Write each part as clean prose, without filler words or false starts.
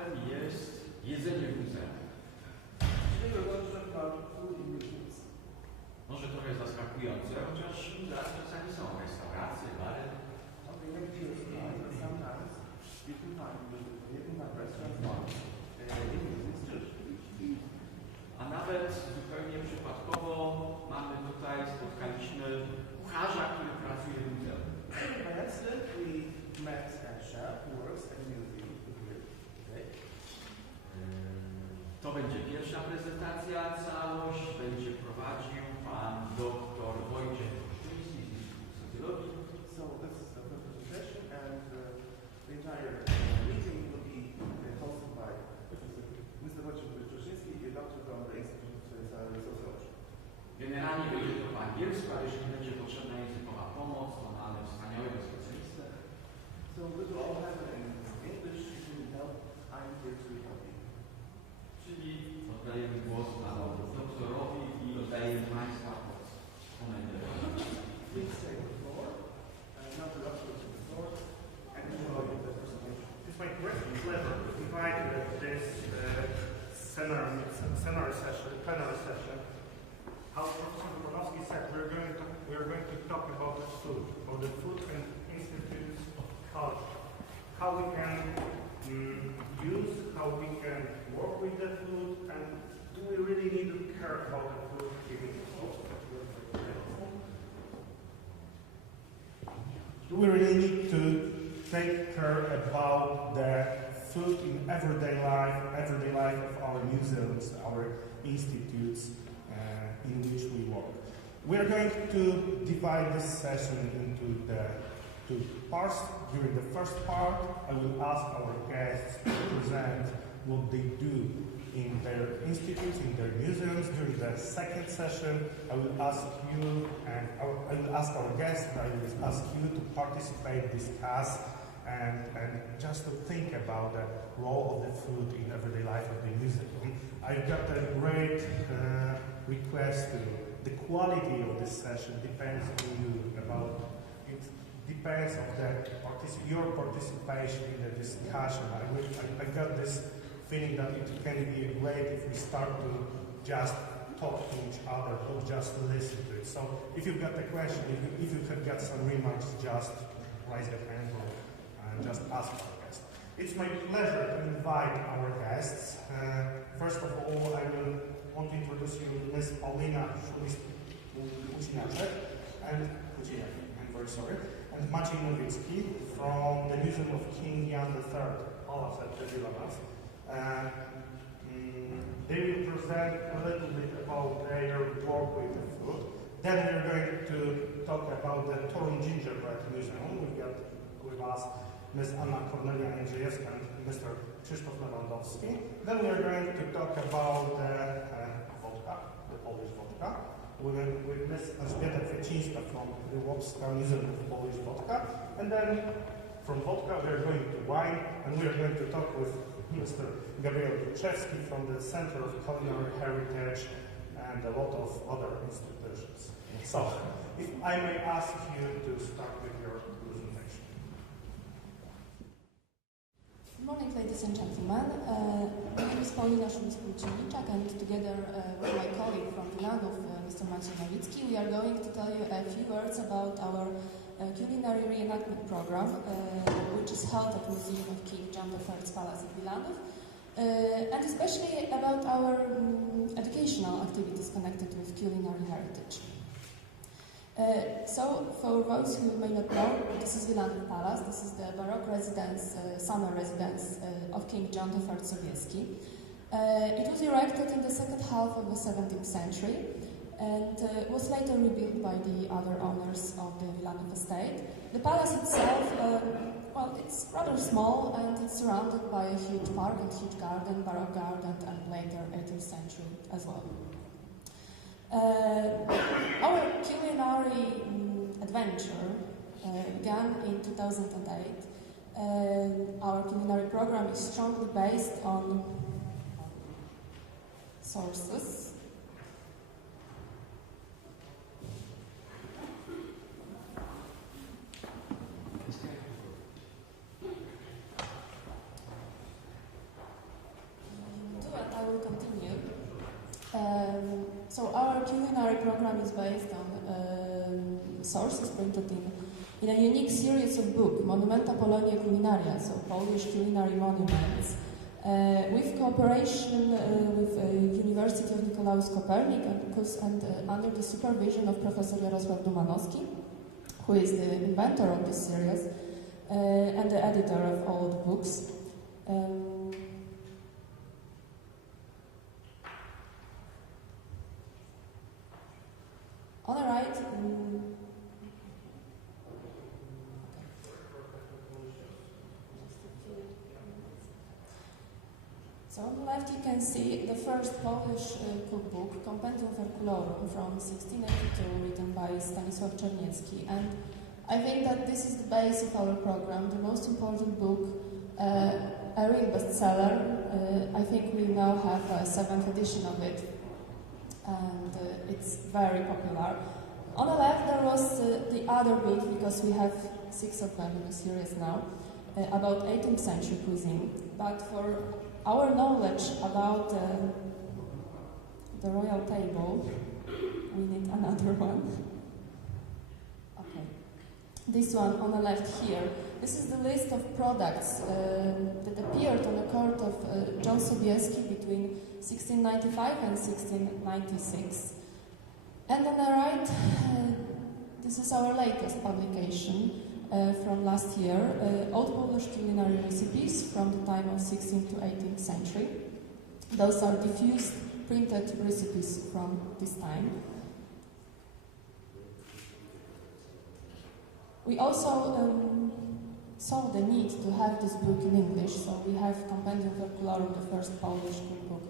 tematem jest jedzenie w muzeum. Może trochę zaskakujące, chociaż muzea czasami są restauracje, bary. A nawet zupełnie przypadkowo spotkaliśmy kucharza, który pracuje w muzeum. To będzie pierwsza prezentacja, całość będzie prowadził pan dr Wojciech Goszczyński z Instytutu Sociologii. So this is the presentation, and the entire meeting will be hosted by Mr. Wojciech Goszczyński, a doctor from the Institut Sociologie. Generalnie będzie to po angielsku, ale jeśli będzie potrzebna językowa pomoc, to mamy wspaniałego specjalistę. So we will all have it in English. If you need help, I'm here to help you. Czyli oddajemy głos panu doktorowi i oddajemy państwa pod komendę. Please take the floor. Not the doctor to the floor. And enjoy the presentation. It's my great pleasure to invite you at this plenary session. How Professor Dumanowski said, we're going to talk about the food and institutes of culture. How we can use, how we can work with the food, and do we really need to care about the food even Do we really need to take care about the food in everyday life of our museums, our institutes in which we work? We are going to divide this session into the two parts. During the first part, I will ask our guests to present what they do in their institutes, in their museums. During the second session, I will ask you, and I will ask our guests, and I will ask you to participate, discuss, and just to think about the role of the food in everyday life of the museum. I've got a great request to the quality of this session depends on you. It depends on your participation in the discussion. I got this feeling that it can be great if we start to just talk to each other or just listen to it. So if you've got a question, if you have got some remarks, just raise your hand and just ask our guest. It's my pleasure to invite our guests. First of all, I will want to introduce you Ms. Paulina, Szulist, and Maciej Nowicki from the Museum of King Jan III, Palais at the Wilanów. They will present a little bit about their work with the food. Then we're going to talk about the Toruń Gingerbread Museum. We've got with us Ms. Anna Kornelia Andrzejewska and Mr. Krzysztof Lewandowski. Then we are going to talk about vodka, the Polish vodka, with Ms. Elżbieta Kwiecińska from the Warsaw Museum of Polish Vodka. And then from vodka we are going to wine, and we are going to talk with Mr. Gabriel Kuczewski from the Center of Culinary Heritage and a lot of other institutions. So, if I may ask you to start with your presentation. Good morning, ladies and gentlemen. My name is Paulina Szulist, and together with my colleague from Wilanów, Mr. Maciej Nowicki, we are going to tell you a few words about our culinary reenactment program, which is held at Museum of King John III's Palais at Wilanów, and especially about our educational activities connected with culinary heritage. So, for those who may not know, this is Wilanów Palace. This is the Baroque residence, summer residence of King John III Sobieski. It was erected in the second half of the 17th century and was later rebuilt by the other owners of the Wilanów estate. The palace itself, well, it's rather small and it's surrounded by a huge park and huge garden, Baroque garden, and later 18th century as well. Our culinary adventure began in 2008. Our culinary program is strongly based on sources. program is based on sources printed in a unique series of books, Monumenta Poloniae Culinaria, so Polish culinary monuments, with cooperation with University of Nicolaus Copernicus and under the supervision of Professor Jarosław Dumanowski, who is the inventor of this series and the editor of all the books. On the right, so on the left you can see the first Polish cookbook, Compendium Verculorum from 1682, written by Stanisław Czerniecki. And I think that this is the base of our program, the most important book, a real bestseller. I think we now have a 7th edition of it, and it's very popular. On the left there was the other book, because we have 6 of them in the series now, about 18th century cuisine. But for our knowledge about the royal table, we need another one. Okay. This one on the left here. This is the list of products that appeared on the court of John Sobieski between 1695 and 1696. And on the right, this is our latest publication from last year, Old Polish Culinary Recipes from the time of 16th to 18th century. Those are diffused printed recipes from this time. We also saw the need to have this book in English, so we have Compendium Verculorum, the first Polish cookbook,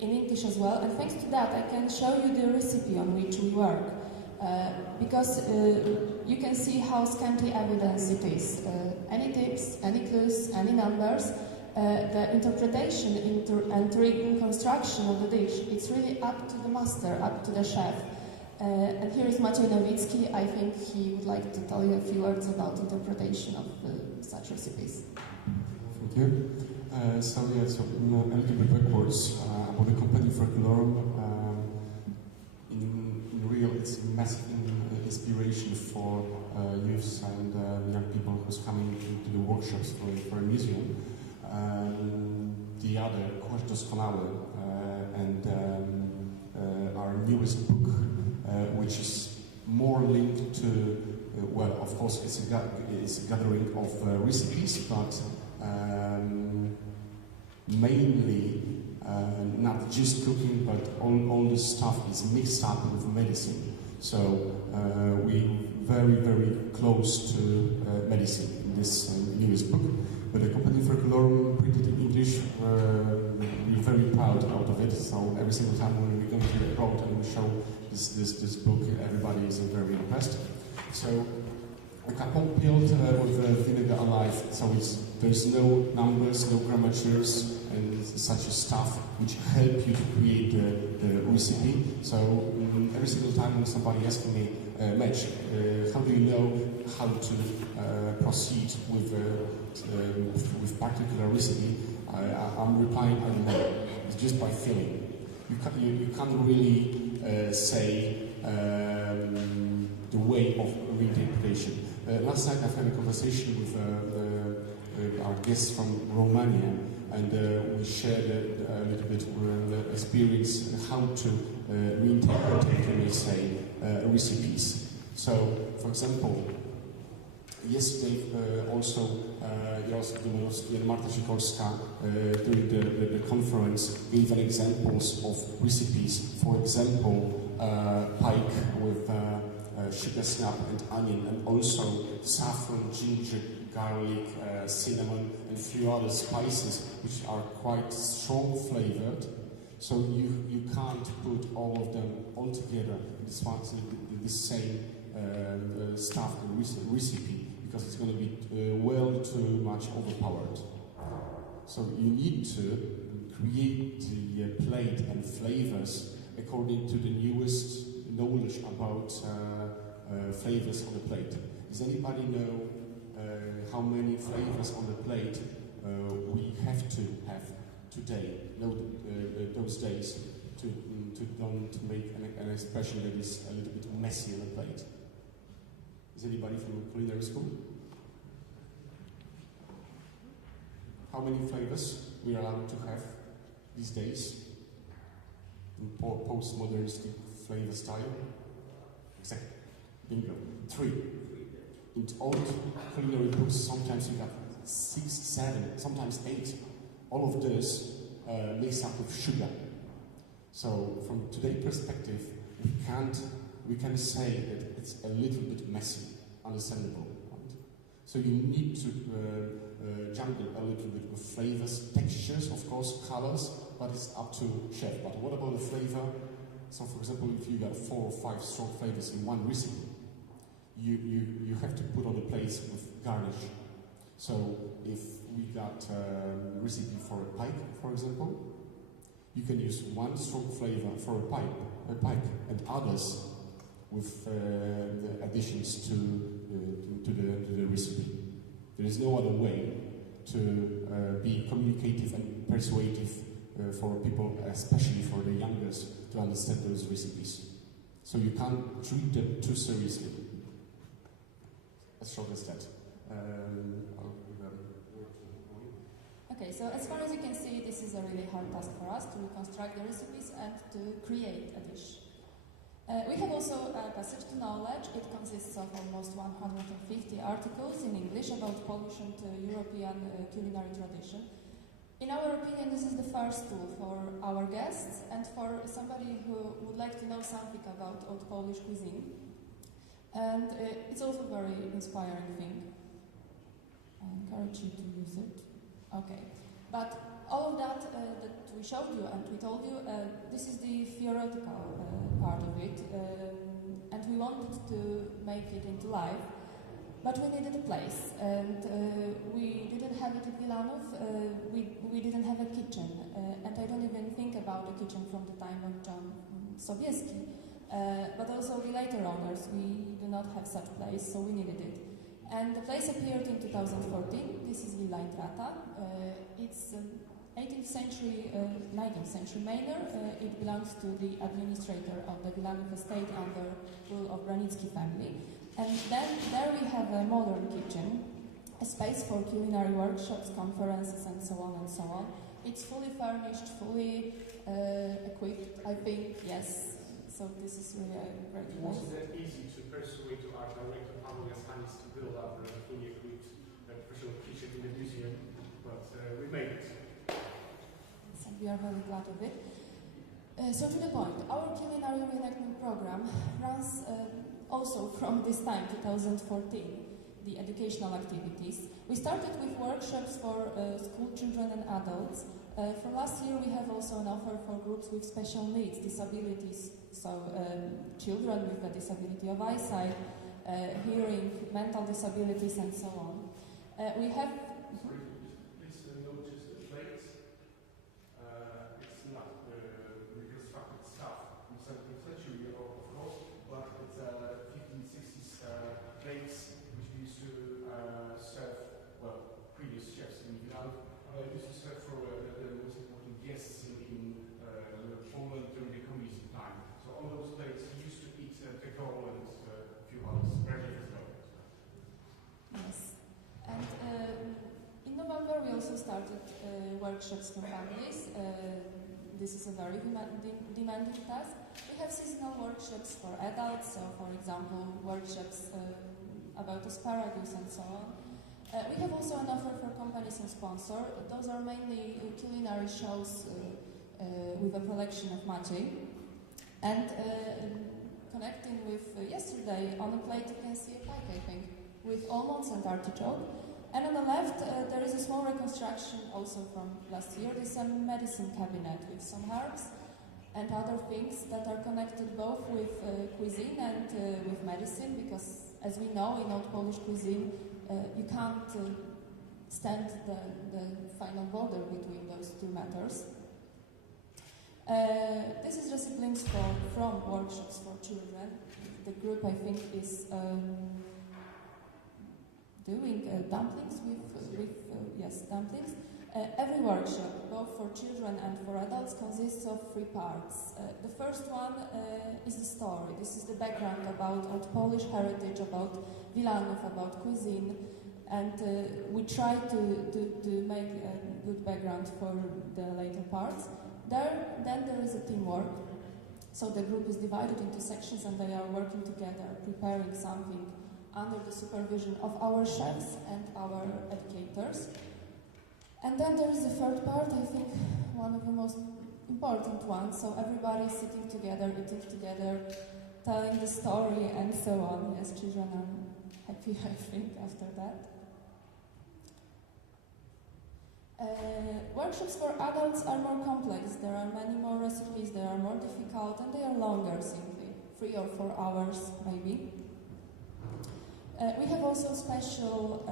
in English as well. And thanks to that, I can show you the recipe on which we work, because you can see how scanty evidence it is. Any tips, any clues, any numbers, the interpretation and reconstruction of the dish, it's really up to the master, up to the chef. And here is Maciej Nowicki. I think he would like to tell you a few words about interpretation of such recipes. Thank you. So a little bit backwards about the Compendium Verculorum. In real, it's a massive inspiration for youth and young people who's coming to the workshops for a museum. The other, Kurs Doskonale, and our newest book, which is more linked to, well, of course, it's a gathering of recipes, but mainly not just cooking, but all the stuff is mixed up with medicine. So we're very, very close to medicine in this newest book. But the Compendium Verculorum, printed in English, we're very proud out of it. So every single time when we go to abroad and we show this book, everybody is very impressed. So a couple peeled with vinegar alive, so there's no numbers, no grammatures, and such stuff which help you to create the recipe. So every single time when somebody asks me, Maciej, how do you know how to proceed with particular recipe? I'm replying, I don't know. It's just by feeling. You can't really say the way of reinterpretation. Last night I've had a conversation with our guests from Romania, and we shared a little bit of experience how to reinterpret, you may say, recipes. So, for example, yesterday also Jarosław Dumanowski and Marta Sikorska during the conference gave an examples of recipes. For example, pike with sugar snap and onion, and also saffron, ginger, garlic, cinnamon, and a few other spices which are quite strong flavored. So you can't put all of them all together in the same stuff and recipe, because it's going to be well too much overpowered. So you need to create the plate and flavors according to the newest knowledge about flavors on the plate. Does anybody know how many flavors on the plate we have to have today, those days, don't make an expression that is a little bit messy on the plate. Is anybody from culinary school? How many flavors we are allowed to have these days in postmodernistic flavor style? Exactly. Bingo. 3. In old culinary books, sometimes you have 6, 7, sometimes 8. All of this mixed up with sugar. So from today's perspective, we can say that it's a little bit messy, understandable. Right? So you need to juggle a little bit with flavors, textures, of course, colors, but it's up to chef. But what about the flavor? So for example, if you got 4 or 5 strong flavors in one recipe, you have to put on the plate with garnish. So if we got a recipe for a pike, for example, you can use one strong flavor for a pike, and others with the additions to the recipe. There is no other way to be communicative and persuasive for people, especially for the youngest, to understand those recipes. So you can't treat them too seriously. As short as that. Okay, so as far as you can see, this is a really hard task for us to reconstruct the recipes and to create a dish. We have also a passage to knowledge. It consists of almost 150 articles in English about Polish and European culinary tradition. In our opinion, this is the first tool for our guests and for somebody who would like to know something about old Polish cuisine. And it's also a very inspiring thing. I encourage you to use it. Okay, but all of that that we showed you and we told you, this is the theoretical part of it, and we wanted to make it into life, but we needed a place, and we didn't have it in Wilanów, we didn't have a kitchen, and I don't even think about a kitchen from the time of John Sobieski, but also the later owners, we do not have such place, so we needed it. And the place appeared in 2014. This is Villa Intrata. It's 18th century, 19th century manor. It belongs to the administrator of the Wilanów estate under rule of Nowicki family. And then there we have a modern kitchen, a space for culinary workshops, conferences, and so on and so on. It's fully furnished, fully equipped, I think, yes. So this is really a great place. It wasn't that easy to persuade to our director, Paulina, to build up a fully equipped professional kitchen in the museum, but we made it. So we are very glad of it. So to the point, our culinary reenactment program runs also from this time, 2014, the educational activities. We started with workshops for school children and adults. For last year we have also an offer for groups with special needs, disabilities, so children with a disability of eyesight, hearing, mental disabilities and so on. We have... Sorry, please notice the plates. It's not reconstructed stuff in 17th century, of course, but it's 1560s plates which we used to serve, well, previous chefs in Wilanów used to serve for the most important guests in Poland during the communism time. So on those plates we used to eat tegol and a few others, bread as well. Yes. And in November we also started workshops for families. This is a very demanding task. We have seasonal workshops for adults, so for example workshops about asparagus and so on. We have also an offer for companies and sponsors. Those are mainly culinary shows with a collection of Maciej. And connecting with yesterday, on the plate you can see a pike, I think, with almonds and artichoke. And on the left there is a small reconstruction also from last year. There's a medicine cabinet with some herbs and other things that are connected both with cuisine and with medicine, because as we know in old Polish cuisine, you can't stand the final border between those two matters. This is recipes from workshops for children. The group, I think, is doing dumplings with yes, dumplings. Every workshop, both for children and for adults, consists of 3 parts. The first one is the story. This is the background about old Polish heritage, about Wilanów, about cuisine, and we try to make a good background for the later parts. Then there is a teamwork. So the group is divided into sections and they are working together, preparing something under the supervision of our chefs and our educators. And then there is the third part, I think one of the most important ones. So everybody is sitting together, eating together, telling the story and so on. Yes, children are happy, I think, after that. Workshops for adults are more complex. There are many more recipes, they are more difficult, and they are longer simply, 3 or 4 hours maybe. We have also special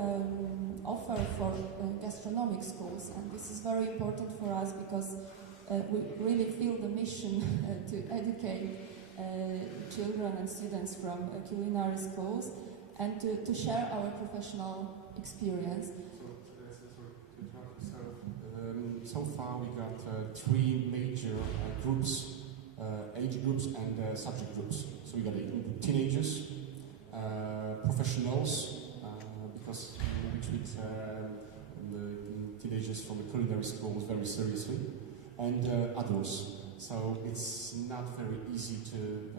offer for gastronomic schools, and this is very important for us because we really feel the mission to educate children and students from culinary schools and to share our professional experience. So far we got 3 major groups, age groups and subject groups. So we got teenagers, professionals, because we treat the teenagers from the culinary schools very seriously, and adults. So it's not very easy to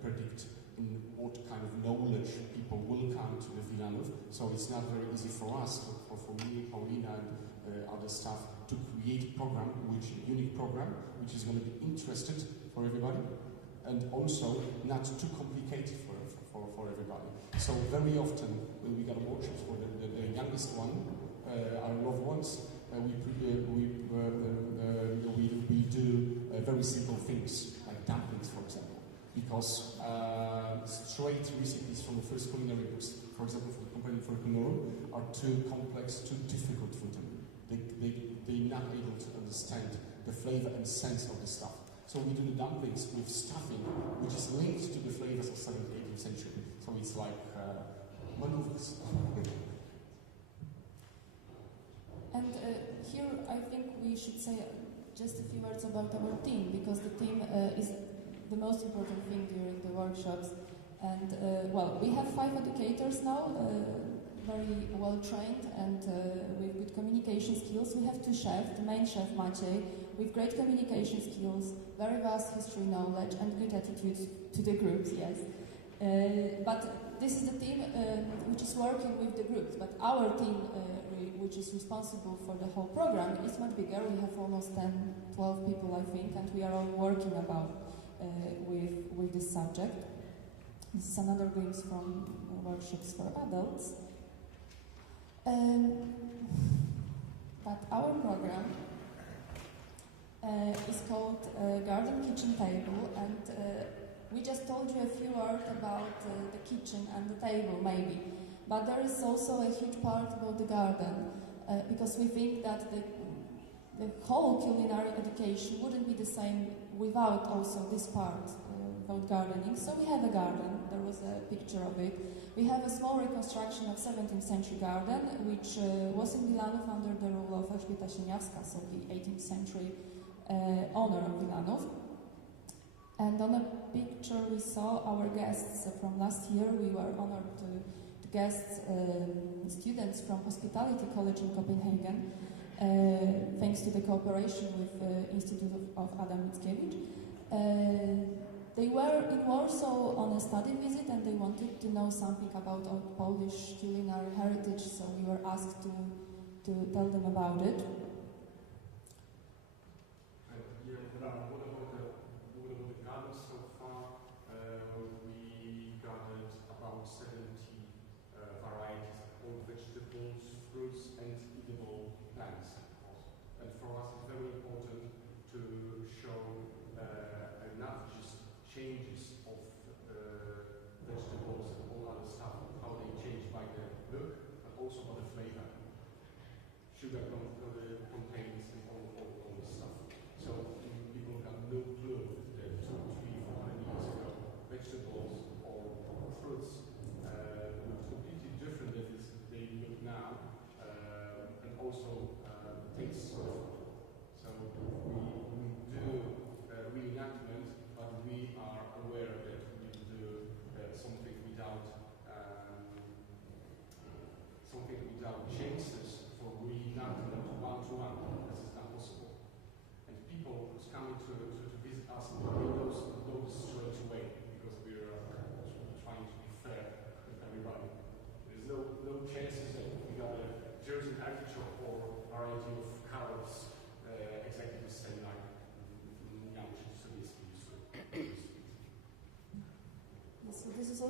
predict in what kind of knowledge people will come to the Wilanów. So it's not very easy for us, for me, Paulina, and other staff, to create a program, unique program, which is going to be interested for everybody, and also not too complicated for everybody. So very often when we got workshops for the youngest one, our loved ones, we do very simple things like dumplings, for example, because straight recipes from the first culinary books, for example, for the company for Culinaire, are too complex, too difficult for them. They're not able to understand the flavor and sense of the stuff. So we do the dumplings with stuffing, which is linked to the flavors of 7th, 18th century. So it's like maneuvers. And here I think we should say just a few words about our team, because the team is the most important thing during the workshops. And well, we have 5 educators now, very well trained and with good communication skills. We have 2 chefs, the main chef Maciej, with great communication skills, very vast history knowledge and good attitudes to the groups, yes. But this is the team which is working with the groups, but our team which is responsible for the whole program is much bigger. We have almost 10, 12 people, I think, and we are all working about with this subject. This is another glimpse from workshops for adults. But our program is called Garden Kitchen Table, and we just told you a few words about the kitchen and the table, maybe. But there is also a huge part about the garden, because we think that the whole culinary education wouldn't be the same without also this part about gardening. So we have a garden, there was a picture of it. We have a small reconstruction of 17th century garden, which was in Wilanów under the rule of Elżbieta Sieniawska, so the 18th century owner of Wilanów. And on a picture we saw our guests from last year. We were honored to guest students from Hospitality College in Copenhagen, thanks to the cooperation with Institut of Adam Mickiewicz. They were in Warsaw on a study visit and they wanted to know something about our Polish culinary heritage, so we were asked to tell them about it. What about the gardens so far? We gathered about 70 varieties of old vegetables, fruits, and edible plants, of course. And for us, it's very important to show not just changes of vegetables and all other stuff, how they change by the look, but also by the flavor. Sugar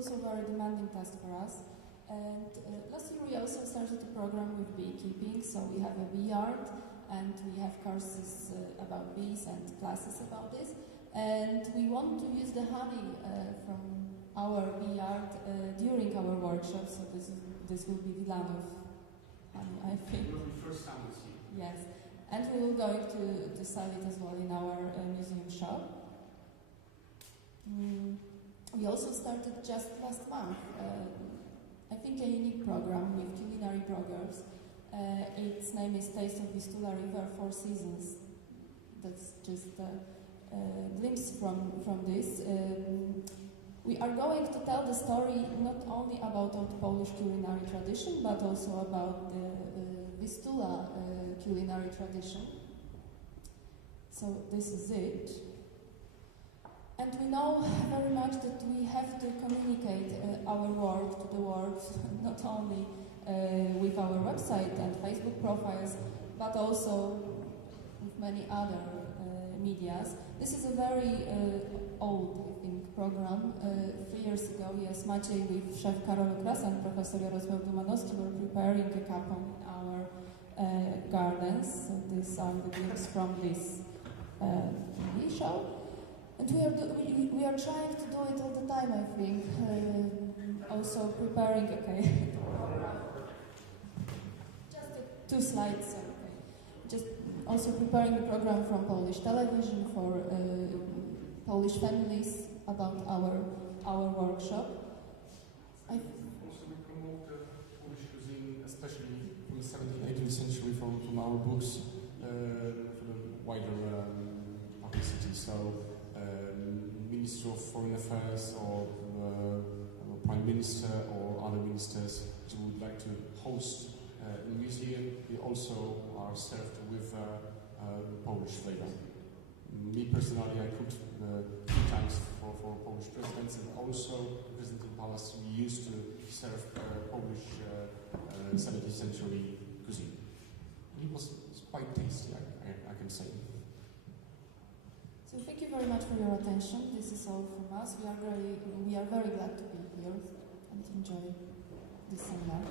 also a very demanding task for us. And last year we also started a program with beekeeping, so we have a bee yard and we have courses about bees and classes about this. And we want to use the honey from our bee yard during our workshop, so this will be Wilanów honey, I think. It will be first time this year. Yes, and we will going to sell it as well in our museum shop. We also started just last month, I think a unique program with culinary bloggers. Its name is Taste of Vistula River 4 Seasons. That's just a glimpse from this. We are going to tell the story not only about our Polish culinary tradition, but also about the Vistula culinary tradition. So this is it. And we know very much that we have to communicate our work to the world, not only with our website and Facebook profiles, but also with many other medias. This is a very old, I think, program. 3 years ago, yes, Maciej with Chef Karol Krasa and Professor Jarosław Dumanowski were preparing a cup in our gardens. So these are the glimpses from this TV show. And we are trying to do it all the time, I think. Also preparing, okay. Just 2 slides, okay. Just also preparing a program from Polish television for Polish families about our workshop. Also we promote Polish cuisine, especially from the 17th, 18th century from our books for the wider publicity. So Minister of Foreign Affairs or Prime Minister or other ministers who would like to host in the museum, they also are served with Polish flavor. Me personally, I cooked 3 times for Polish presidents, and also visiting Palace, we used to serve Polish 17th century cuisine. It was quite tasty, I can say. So thank you very much for your attention. This is all from us. We are very glad to be here and enjoy this seminar.